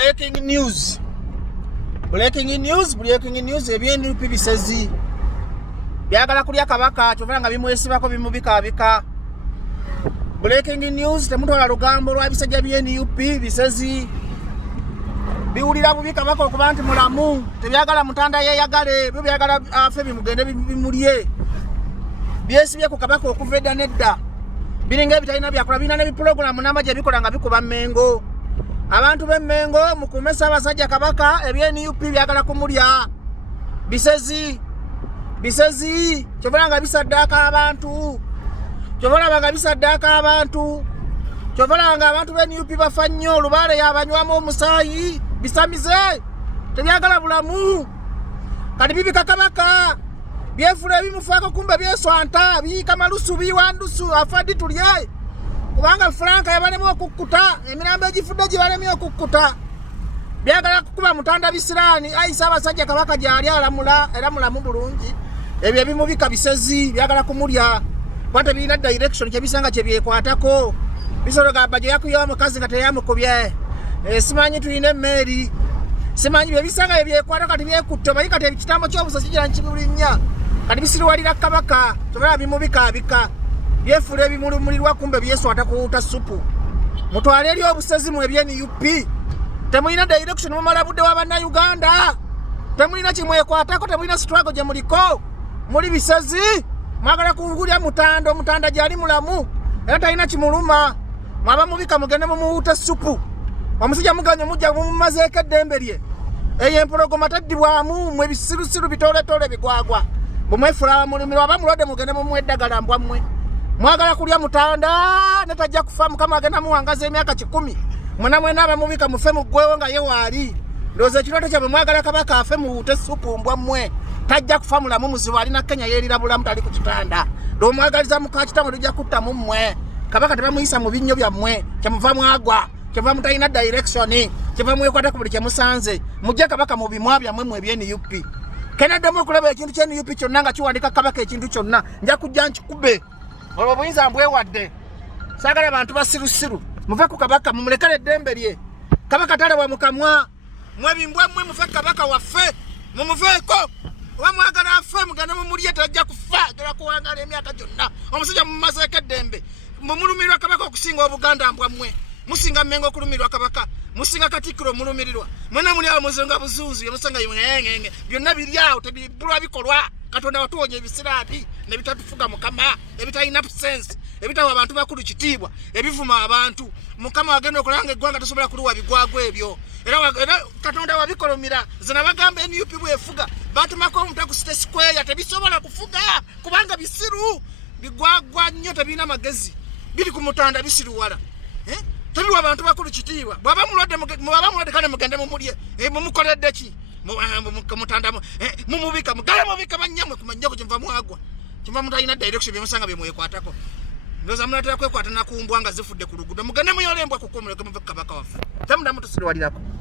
Breaking news. Ebyenupi bisezi. Byagala kulya kabaka kyovanga bimwesibako bimubikabika. Breaking news temutwala lugambo lwa bisajja by'NUP bisezi. Biwulira bubi kabaka okuba nti mulamu. Tebyagala mutanda yeyagale. Byagala afe bimugende bimulye. Byesibye ku kabaka okuva edda nedda. Biringa ebitalina byakola bina ne bipulogulamu n'amagye bikola nga bikuba Mmengo. Abantu b'Emmengo mukumesa abasajja kabaka ebyeNUP byagala kumulya. Bisezi kyobalanga bisaddaaka abantu. Kyobalanga abantu b'NUP bafa nnyo Lubaale yabanywamu omusaayi bisamize tebyagala bulamu. Kati bibika kabaka byefula ebimufaako kumbe byeswanta biyika malusu biwandusu afaddi tulye kubanga Franka yabalemu okukkuta emirambo egifudde gibalemu okukkuta. Byagala kukuba mutanda bisiraani ayisa abasajja kabaka gyali alamula era mulamu bulungi. Ebyo ebimubika bisezi byagala kumulya kwate birina direction kyebisanga kyebyekwatako bisologa baje yakuya omukazi nga teyamukubye. Simanyi tulina emmeri simanyi byebisanga ebyekwata kati byekutto bayi kati ekitambo ky'obusasi kigira nkibulinnya kati bisirwalira kabaka tobala bimubika byefula ebimulumulirwa kumbe byeswata kuwuta supu. Mutwale eri obusezi mu ebyeNUP temulina direction mumala budde wa bannayuganda temulina kimwekwatako temulina struggle gye muliko muli bisezi mwagala kungulya mutanda gyali mulamu era talina kimuluma mwaba mubika mugende mumuwuta supu omusajja muganyo mujja mumumazeeko eddembe lye eyo empologoma taddibwamu mwe bisirusiru bitoletole bigwagwa bumwefula mulumirwa bamulode mugende mumweddagala mbwammwe mwagala kulya mutanda netajja kufa mukama agenda muwangaza emyaka 10 mwena abamubika mufe muggwewo nga ye waali ndowooza ekirooto kyabwe mwagala kabaka afe muwute supu mbwammwe tajja kufa mulamu muzibu alina Kenya yeerira bulamu tali ku kitanda nd'omwagaliza mukakitamwe tujja kutta mu mmwe kabaka tebamuyisa mu binnyo byammwe kyemuva mwagwa kyeva mutalina direction kyeva mwekwata ku buli kyemusanze mujje kabaka mu bimwa byammwe mu ebyeNUP kenaddemu okulaba ekintu ky'NUP kyonna nga kiwandika kabaka ekintu kyonna nja kujja nkikube olwo buyinza mbwewadde saagala abantu basirusiru muve ku kabaka mumulekere eddembe lye kabaka talebwa mukamwa mwebimbwa mmwe mufe kabaka waffe mumuveeko oba mwagala afe mugende mumulye tajja kufa gera kuwangala emyaka gyonna omusajja mumazeeko eddembe mumulumirirwa kabaka okusinga obuganda mbwammwe musinga Mmengo okulumirirwa kabaka musinga Katikkiro mulumirirwa mwena muli awo muzenga buzuuzi emusanga ngenge byonna biri awo tebibulwa bikolwa Katonda watuwonya ebisiraati ne bitatufuga mukama ebitalina sense ebitawa abantu bakulu kitiibwa ebivuma abantu mukama wagenda okulanga eggwanga tosobola kuliwa bigwagwa ebyo era Katonda wabikolomira zina bagamba NUP bwefuga batumako omuntu ku State Square tebisobola kufuga kubanga bisiru bigwagwa nnyo tebirina magezi biri ku mutanda bisiruwala tebiwa abantu bakulu kitiibwa bwaba mulwadde kale mugende mumulye mumukoledde ki mutanda mumubika mugale mubika banyamwe kumanyako kyemva mwagwa kyemva mutalina direction byemusanga byemwekwatako ndoza munatera kwekwata nakumbwa nga zifudde ku lugudo mugende muyolembwa kukomuleke muve kabaka waffe temudamu tusirwalirako.